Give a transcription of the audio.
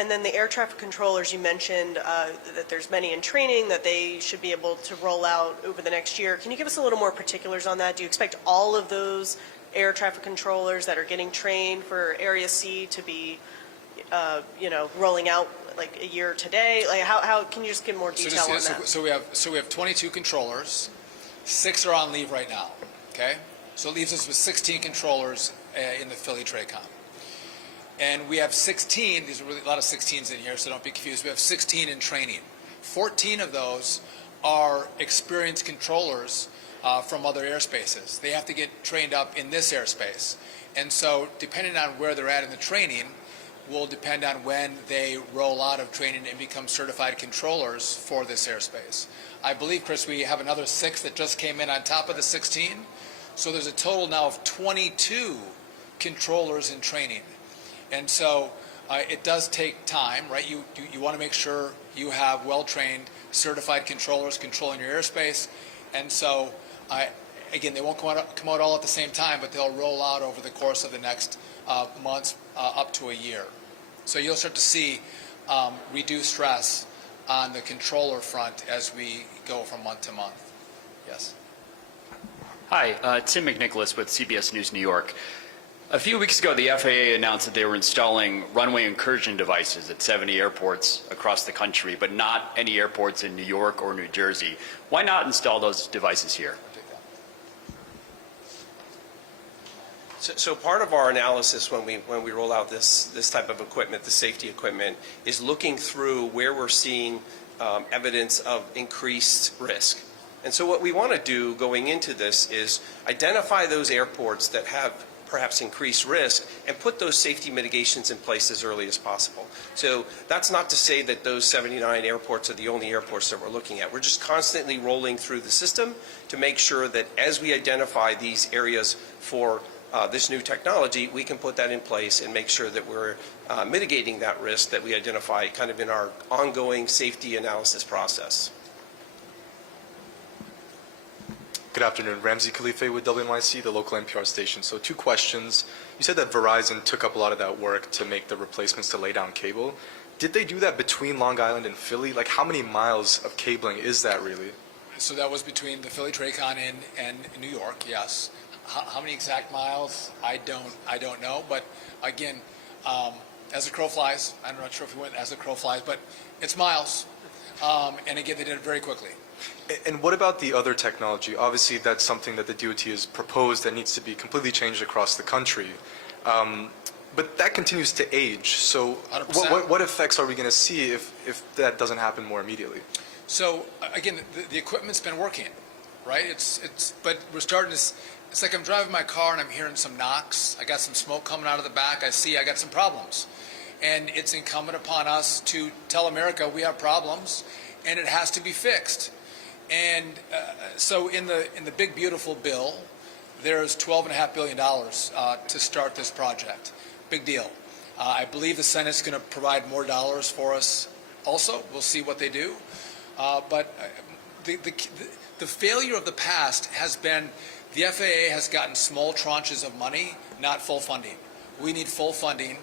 And then the air traffic controllers, you mentioned that there's many in training that they should be able to roll out over the next year. Can you give us a little more particulars on that? Do you expect all of those air traffic controllers that are getting trained for Area C to be, rolling out like a year today? Like how can you just give more detail on that? So we have 22 controllers. 6 are on leave right now. Okay, so it leaves us with 16 controllers in the Philly TRACOM. And we have 16, these are really a lot of 16s in here, so don't be confused. We have 16 in training. 14 of those are experienced controllers from other airspaces. They have to get trained up in this airspace. And so depending on where they're at in the training will depend on when they roll out of training and become certified controllers for this airspace. I believe, Chris, we have another 6 that just came in on top of the 16. So there's a total now of 22 controllers in training. And so it does take time, right? You want to make sure you have well-trained, certified controllers controlling your airspace. And so, again, they won't come out all at the same time, but they'll roll out over the course of the next months up to a year. So you'll start to see reduced stress on the controller front as we go from month to month. Yes. Hi, Tim McNicholas with CBS News New York. A few weeks ago, the FAA announced that they were installing runway incursion devices at 70 airports across the country, but not any airports in New York or New Jersey. Why not install those devices here? So part of our analysis when we roll out this type of equipment, the safety equipment, is looking through where we're seeing evidence of increased risk. And so what we want to do going into this is identify those airports that have perhaps increased risk and put those safety mitigations in place as early as possible. So that's not to say that those 79 airports are the only airports that we're looking at. We're just constantly rolling through the system to make sure that as we identify these areas for this new technology, we can put that in place and make sure that we're mitigating that risk that we identify kind of in our ongoing safety analysis process. Good afternoon. Ramsey Khalife with WNYC, the local NPR station. So 2 questions. You said that Verizon took up a lot of that work to make the replacements to lay down cable. Did they do that between Long Island and Philly? Like how many miles of cabling is that really? So that was between the Philly TRACON and New York, yes. How many exact miles? I don't know. But again, as the crow flies, I'm not sure if we went as the crow flies, but it's miles. And again, they did it very quickly. And what about the other technology? Obviously, that's something that the DOT has proposed that needs to be completely changed across the country. But that continues to age. So what effects are we going to see if that doesn't happen more immediately? So again, the equipment's been working, right? But we're starting to. It's like I'm driving my car and I'm hearing some knocks. I got some smoke coming out of the back. I got some problems, and it's incumbent upon us to tell America we have problems, and it has to be fixed. And so in the big beautiful bill, there's $12.5 billion to start this project. Big deal. I believe the Senate's going to provide more dollars for us. Also, we'll see what they do. But the failure of the past has been the FAA has gotten small tranches of money, not full funding. We need full funding.